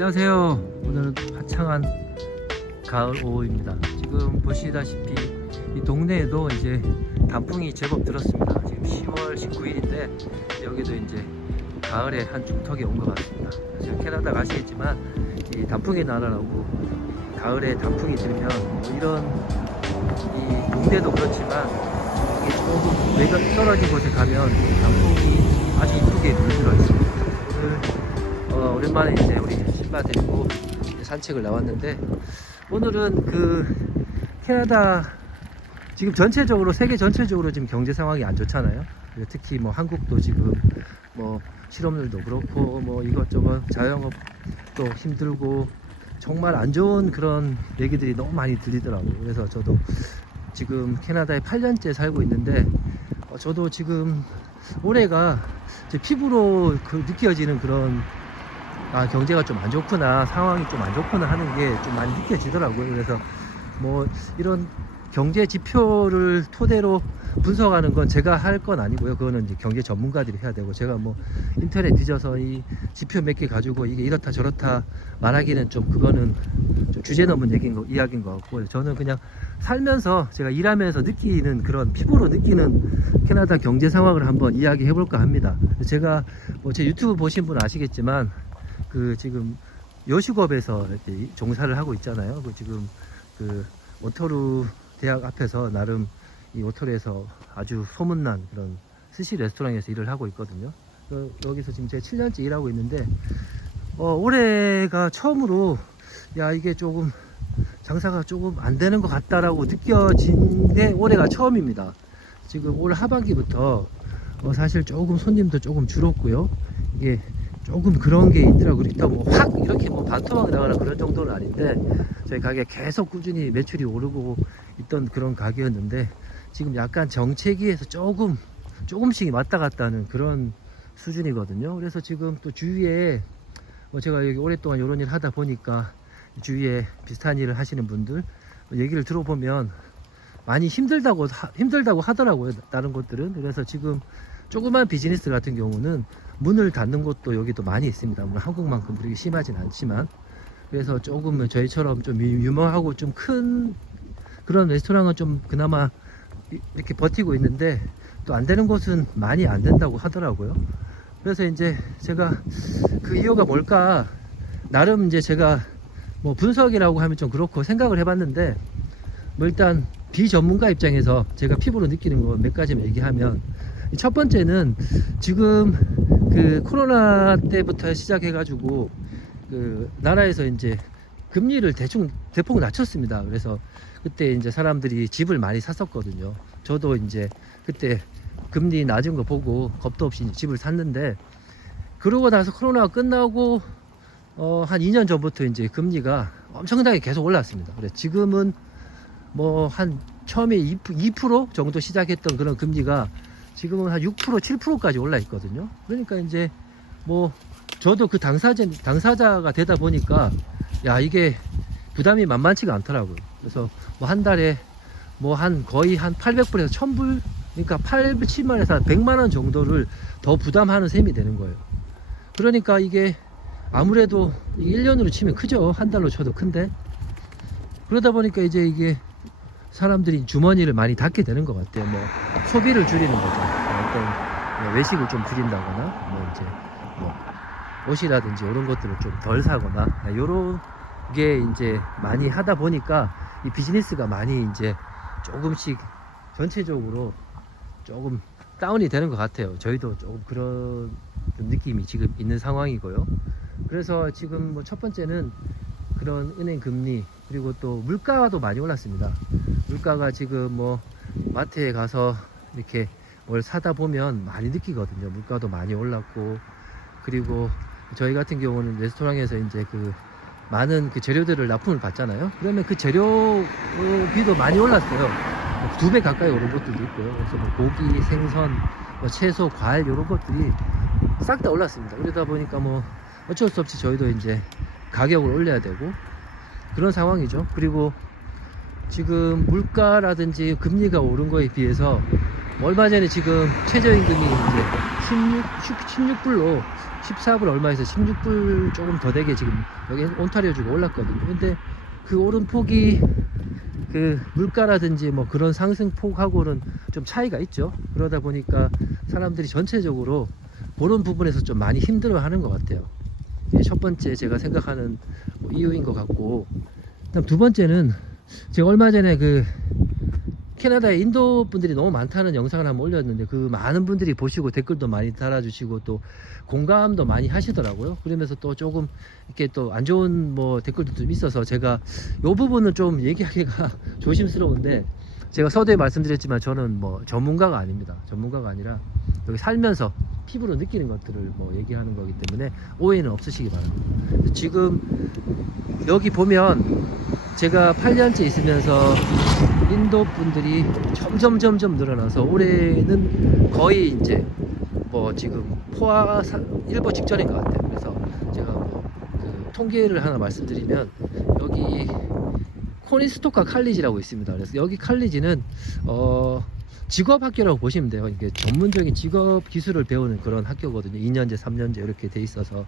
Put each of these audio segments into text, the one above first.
안녕하세요. 오늘은 화창한 가을 오후입니다. 지금 보시다시피 이 동네에도 이제 단풍이 제법 들었습니다. 지금 10월 19일인데 여기도 이제 가을의 한 중턱에 온 것 같습니다. 제가 캐나다 가시겠지만 이 단풍의 나라라고 가을에 단풍이 들면 뭐 이런 이 동네도 그렇지만 이게 조금 외곽 떨어진 곳에 가면 단풍이 아주 이쁘게 물들어 있습니다. 어, 오랜만에 이제 우리 신발 데리고 산책을 나왔는데 오늘은 그 캐나다 지금 전체적으로 세계 전체적으로 지금 경제 상황이 안 좋잖아요. 특히 뭐 한국도 지금 뭐 실업률도 그렇고 뭐 이것저것 자영업도 힘들고 정말 안 좋은 그런 얘기들이 너무 많이 들리더라고요. 그래서 저도 지금 캐나다에 8년째 살고 있는데 어, 저도 지금 올해가 제 피부로 그 느껴지는 그런 아 경제가 좀 안 좋구나 상황이 좀 안 좋구나 하는 게 좀 많이 느껴지더라고요. 그래서 뭐 이런 경제 지표를 토대로 분석하는 건 제가 할 건 아니고요. 그거는 이제 경제 전문가들이 해야 되고 제가 뭐 인터넷 뒤져서 이 지표 몇 개 가지고 이게 이렇다 저렇다 말하기는 좀 그거는 좀 주제 넘은 얘기인 거 이야기인 것 같고 저는 그냥 살면서 제가 일하면서 느끼는 그런 피부로 느끼는 캐나다 경제 상황을 한번 이야기해 볼까 합니다. 제가 뭐 제 유튜브 보신 분 아시겠지만 그 지금 여식업에서 이렇게 종사를 하고 있잖아요. 그 지금 그 오토루 대학 앞에서 나름 이 오토루에서 아주 소문난 그런 스시 레스토랑에서 일을 하고 있거든요. 그 여기서 지금 제가 7년째 일하고 있는데 어, 올해가 처음으로 야 이게 조금 장사가 조금 안 되는 것 같다라고 느껴진 게 올해가 처음입니다. 지금 올 하반기부터 어, 사실 조금 손님도 조금 줄었고요. 이게 조금 그런 게 있더라고요. 일단 뭐확 이렇게 뭐 반토막 나거나 그런 정도는 아닌데 저희 가게 계속 꾸준히 매출이 오르고 있던 그런 가게였는데 지금 약간 정체기에서 조금 조금씩 왔다 갔다 하는 그런 수준이거든요. 그래서 지금 또 주위에 뭐 제가 여기 오랫동안 이런 일 하다 보니까 주위에 비슷한 일을 하시는 분들 얘기를 들어보면 많이 힘들다고 하- 힘들다고 하더라고요. 다른 곳들은 그래서 지금 조그만 비즈니스 같은 경우는 문을 닫는 곳도 여기도 많이 있습니다. 물론 한국만큼 그렇게 심하진 않지만 그래서 조금 저희처럼 좀 유- 유명하고 좀 큰 그런 레스토랑은 좀 그나마 이- 이렇게 버티고 있는데 또 안 되는 곳은 많이 안 된다고 하더라고요. 그래서 이제 제가 그 이유가 뭘까 나름 이제 제가 뭐 분석이라고 하면 좀 그렇고 생각을 해봤는데 뭐 일단 비전문가 입장에서 제가 피부로 느끼는 거 몇 가지만 얘기하면 첫 번째는 지금 그 코로나 때부터 시작해가지고 그 나라에서 이제 금리를 대충 대폭 낮췄습니다. 그래서 그때 이제 사람들이 집을 많이 샀었거든요. 저도 이제 그때 금리 낮은 거 보고 겁도 없이 집을 샀는데 그러고 나서 코로나가 끝나고 어, 한 2년 전부터 이제 금리가 엄청나게 계속 올랐습니다. 그래 지금은 뭐 한 처음에 2%, 2% 정도 시작했던 그런 금리가 지금은 한 6% 7%까지 올라 있거든요. 그러니까 이제 뭐 저도 그 당사자 당사자가 되다 보니까 야 이게 부담이 만만치가 않더라고요. 그래서 뭐 한 달에 뭐 한 거의 한 800불에서 1000불 그러니까 8, 7만에서 한 100만 원 정도를 더 부담하는 셈이 되는 거예요. 그러니까 이게 아무래도 1년으로 치면 크죠. 한 달로 쳐도 큰데. 그러다 보니까 이제 이게 사람들이 주머니를 많이 닫게 되는 것 같아요. 뭐 소비를 줄이는 거죠. 어떤 뭐 외식을 좀 줄인다거나 뭐 이제 뭐 옷이라든지 이런 것들을 좀 덜 사거나 이런 게 이제 많이 하다 보니까 이 비즈니스가 많이 이제 조금씩 전체적으로 조금 다운이 되는 것 같아요. 저희도 조금 그런 느낌이 지금 있는 상황이고요. 그래서 지금 뭐 첫 번째는 그런 은행 금리 그리고 또 물가도 많이 올랐습니다. 물가가 지금 뭐 마트에 가서 이렇게 뭘 사다 보면 많이 느끼거든요. 물가도 많이 올랐고 그리고 저희 같은 경우는 레스토랑에서 이제 그 많은 그 재료들을 납품을 받잖아요. 그러면 그 재료비도 많이 올랐어요. 두 배 가까이 오른 것들도 있고요. 그래서 뭐 고기, 생선, 뭐 채소, 과일 이런 것들이 싹 다 올랐습니다. 그러다 보니까 뭐 어쩔 수 없이 저희도 이제 가격을 올려야 되고 그런 상황이죠. 그리고 지금 물가라든지 금리가 오른 거에 비해서 얼마 전에 지금 최저임금이 이제 16, 16불로 14불 얼마에서 16불 조금 더 되게 지금 여기 온타리오 주가 올랐거든요. 근데 그 오름폭이 그 물가라든지 뭐 그런 상승폭하고는 좀 차이가 있죠. 그러다 보니까 사람들이 전체적으로 그런 부분에서 좀 많이 힘들어 하는 것 같아요. 첫 번째 제가 생각하는 뭐 이유인 것 같고, 그다음 두 번째는 제가 얼마 전에 그 캐나다에 인도 분들이 너무 많다는 영상을 한번 올렸는데 그 많은 분들이 보시고 댓글도 많이 달아주시고 또 공감도 많이 하시더라고요. 그러면서 또 조금 이렇게 또 안 좋은 뭐 댓글도 좀 있어서 제가 이 부분은 좀 얘기하기가 조심스러운데 제가 서두에 말씀드렸지만 저는 뭐 전문가가 아닙니다. 전문가가 아니라 여기 살면서 피부로 느끼는 것들을 뭐 얘기하는 거기 때문에 오해는 없으시기 바랍니다. 지금 여기 보면 제가 8년째 있으면서 인도 분들이 점점 점점 늘어나서 올해는 거의 이제 뭐 지금 포화 사- 일보 직전인 것 같아요. 그래서 제가 뭐 그 통계를 하나 말씀드리면 여기 코니스토카 칼리지라고 있습니다. 그래서 여기 칼리지는 어 직업 학교라고 보시면 돼요. 이게 전문적인 직업 기술을 배우는 그런 학교거든요. 2년제, 3년제 이렇게 돼 있어서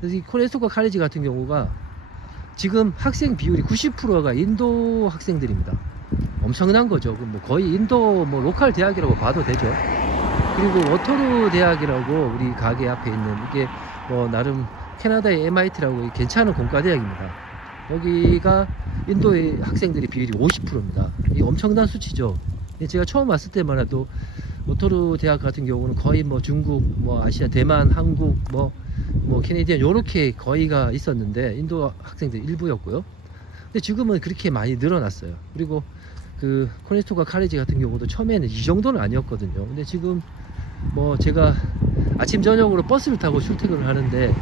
그래서 이 코니스토카 칼리지 같은 경우가 지금 학생 비율이 90%가 인도 학생들입니다. 엄청난 거죠. 그뭐 거의 인도 뭐 로컬 대학이라고 봐도 되죠. 그리고 워터루 대학이라고 우리 가게 앞에 있는 이게 뭐 나름 캐나다의 MIT라고 괜찮은 공과 대학입니다. 여기가 인도의 학생들이 비율이 50%입니다. 이 엄청난 수치죠. 근데 제가 처음 왔을 때만 해도 워터루 대학 같은 경우는 거의 뭐 중국, 뭐 아시아, 대만, 한국, 뭐, 뭐 캐네디언 요렇게 거의가 있었는데 인도 학생들 일부였고요. 근데 지금은 그렇게 많이 늘어났어요. 그리고 그 코네스토가 카레지 같은 경우도 처음에는 이 정도는 아니었거든요. 근데 지금 뭐 제가 아침 저녁으로 버스를 타고 출퇴근을 하는데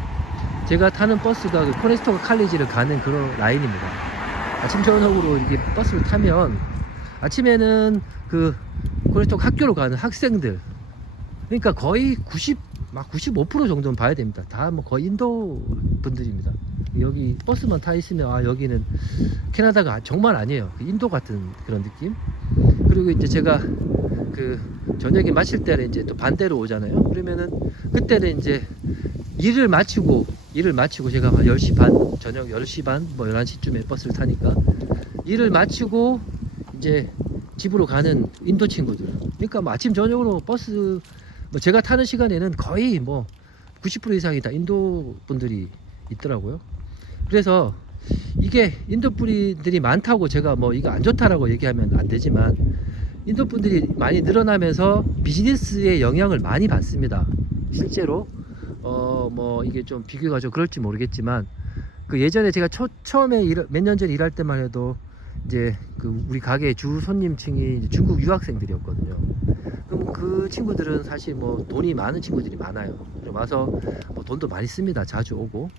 제가 타는 버스가 그 코네스토가 칼리지를 가는 그런 라인입니다. 아침 저녁으로 이렇게 버스를 타면 아침에는 그 코네스토가 학교로 가는 학생들 그러니까 거의 90, 막 95% 정도는 봐야 됩니다. 다 뭐 거의 인도 분들입니다. 여기 버스만 타 있으면 아 여기는 캐나다가 정말 아니에요. 그 인도 같은 그런 느낌. 그리고 이제 제가 그 저녁에 마칠 때는 이제 또 반대로 오잖아요. 그러면은 그때는 이제 일을 마치고 일을 마치고 제가 한 10시 반 저녁 10시 반 뭐 11시쯤에 버스를 타니까 일을 마치고 이제 집으로 가는 인도 친구들. 그러니까 뭐 아침 저녁으로 버스 뭐 제가 타는 시간에는 거의 뭐 90% 이상이 다 인도 분들이 있더라고요. 그래서 이게 인도 분들이 많다고 제가 뭐 이거 안 좋다라고 얘기하면 안 되지만 인도 분들이 많이 늘어나면서 비즈니스에 영향을 많이 받습니다. 실제로 어 뭐 이게 좀 비교가 좀 그럴지 모르겠지만 그 예전에 제가 초, 처음에 몇 년 전에 일할 때만 해도 이제 그 우리 가게 주 손님층이 중국 유학생들이었거든요. 그럼 그 친구들은 사실 뭐 돈이 많은 친구들이 많아요. 그럼 와서 뭐 돈도 많이 씁니다. 자주 오고.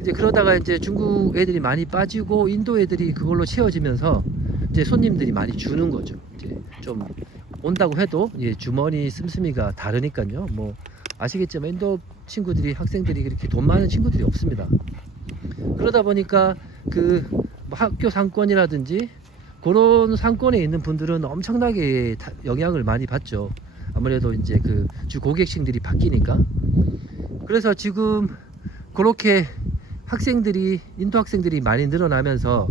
이제 그러다가 이제 중국 애들이 많이 빠지고 인도 애들이 그걸로 채워지면서 이제 손님들이 많이 주는 거죠. 이제 좀 온다고 해도 이제 주머니 씀씀이가 다르니까요. 뭐 아시겠지만 인도 친구들이 학생들이 그렇게 돈 많은 친구들이 없습니다. 그러다 보니까 그뭐 학교 상권이라든지 그런 상권에 있는 분들은 엄청나게 다- 영향을 많이 받죠. 아무래도 이제 그 주 고객층들이 바뀌니까. 그래서 지금 그렇게 학생들이 인도 학생들이 많이 늘어나면서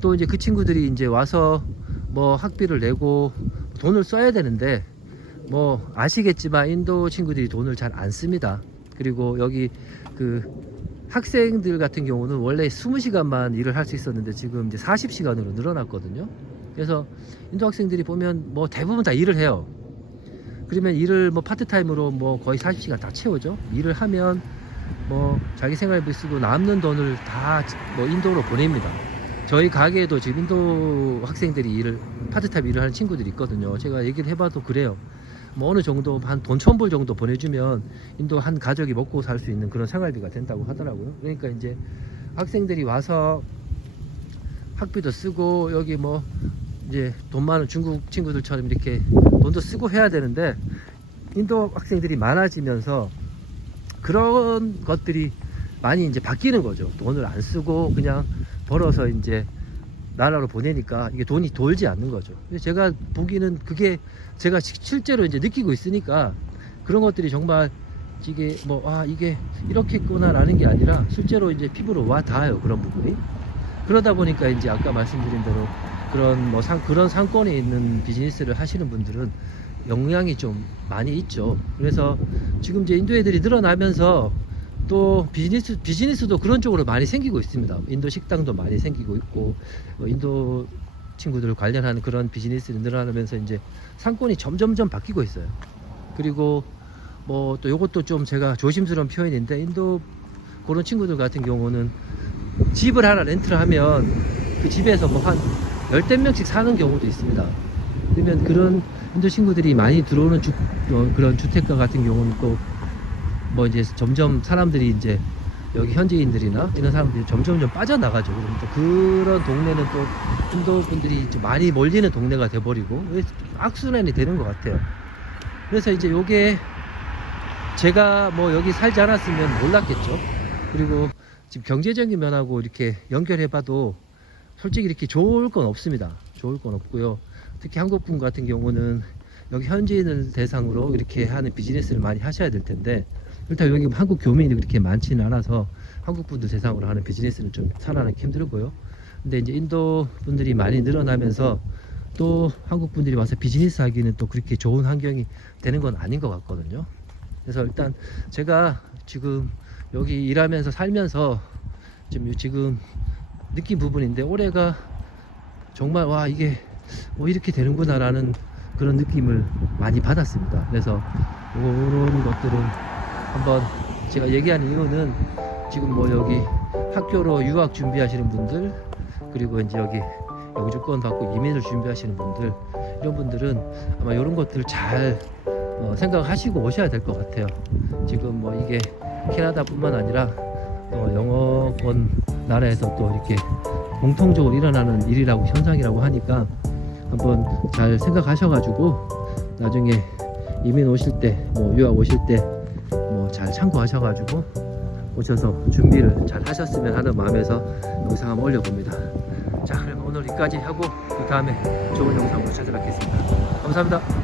또 이제 그 친구들이 이제 와서 뭐 학비를 내고 돈을 써야 되는데 뭐 아시겠지만 인도 친구들이 돈을 잘 안 씁니다. 그리고 여기 그 학생들 같은 경우는 원래 20시간만 일을 할 수 있었는데 지금 이제 40시간으로 늘어났거든요. 그래서 인도 학생들이 보면 뭐 대부분 다 일을 해요. 그러면 일을 뭐 파트타임으로 뭐 거의 40시간 다 채우죠. 일을 하면 뭐 자기 생활비 쓰고 남는 돈을 다 뭐 인도로 보냅니다. 저희 가게에도 지금 인도 학생들이 일을 파트타임 일을 하는 친구들이 있거든요. 제가 얘기를 해봐도 그래요. 뭐 어느 정도 한 돈 천 불 정도 보내주면 인도 한 가족이 먹고 살 수 있는 그런 생활비가 된다고 하더라고요. 그러니까 이제 학생들이 와서 학비도 쓰고 여기 뭐 이제 돈 많은 중국 친구들처럼 이렇게 돈도 쓰고 해야 되는데 인도 학생들이 많아지면서 그런 것들이 많이 이제 바뀌는 거죠. 돈을 안 쓰고 그냥 벌어서 이제 나라로 보내니까 이게 돈이 돌지 않는 거죠. 제가 보기는 그게 제가 시- 실제로 이제 느끼고 있으니까 그런 것들이 정말 이게 뭐 아 이게 이렇겠구나라는 게 아니라 실제로 이제 피부로 와 닿아요 그런 부분이 그러다 보니까 이제 아까 말씀드린 대로 그런 뭐 상, 그런 상권에 있는 비즈니스를 하시는 분들은 영향이 좀 많이 있죠. 그래서 지금 이제 인도 애들이 늘어나면서 또 비즈니스 비즈니스도 그런 쪽으로 많이 생기고 있습니다. 인도 식당도 많이 생기고 있고 뭐 인도 친구들 관련하는 그런 비즈니스를 늘어나면서 이제 상권이 점점점 바뀌고 있어요. 그리고 뭐또 요것도 좀 제가 조심스러운 표현인데 인도 그런 친구들 같은 경우는 집을 하나 렌트를 하면 그 집에서 뭐 한 열댓 명씩 사는 경우도 있습니다. 그러면 그런 인도 친구들이 많이 들어오는 주, 어, 그런 주택가 같은 경우는 또 뭐 이제 점점 사람들이 이제 여기 현지인들이나 이런 사람들이 점점 좀 빠져나가죠. 그러면 또 그런 동네는 또 인도 분들이 좀 많이 몰리는 동네가 돼버리고 악순환이 되는 것 같아요. 그래서 이제 요게 제가 뭐 여기 살지 않았으면 몰랐겠죠. 그리고 지금 경제적인 면하고 이렇게 연결해봐도 솔직히 이렇게 좋을 건 없습니다. 좋을 건 없고요. 특히 한국 분 같은 경우는 여기 현지인을 대상으로 이렇게 하는 비즈니스를 많이 하셔야 될 텐데 일단 여기 한국 교민이 그렇게 많지는 않아서 한국 분들 대상으로 하는 비즈니스는 좀 살아나기 힘들고요. 근데 이제 인도 분들이 많이 늘어나면서 또 한국 분들이 와서 비즈니스 하기는 또 그렇게 좋은 환경이 되는 건 아닌 것 같거든요. 그래서 일단 제가 지금 여기 일하면서 살면서 지금 지금 느낀 부분인데 올해가 정말 와 이게 뭐 이렇게 되는구나라는 그런 느낌을 많이 받았습니다. 그래서 그런 것들은 한번 제가 얘기하는 이유는 지금 뭐 여기 학교로 유학 준비하시는 분들 그리고 이제 여기 영주권 받고 이민을 준비하시는 분들 이런 분들은 아마 이런 것들을 잘 어, 생각하시고 오셔야 될 것 같아요. 지금 뭐 이게 캐나다뿐만 아니라 어, 영어권 나라에서 또 이렇게 공통적으로 일어나는 일이라고 현상이라고 하니까 한번 잘 생각하셔가지고 나중에 이민 오실 때 뭐 유학 오실 때뭐 잘 참고하셔가지고 오셔서 준비를 잘 하셨으면 하는 마음에서 영상 한번 올려봅니다. 자 그럼 오늘 여기까지 하고 그 다음에 좋은 영상으로 찾아뵙겠습니다. 감사합니다.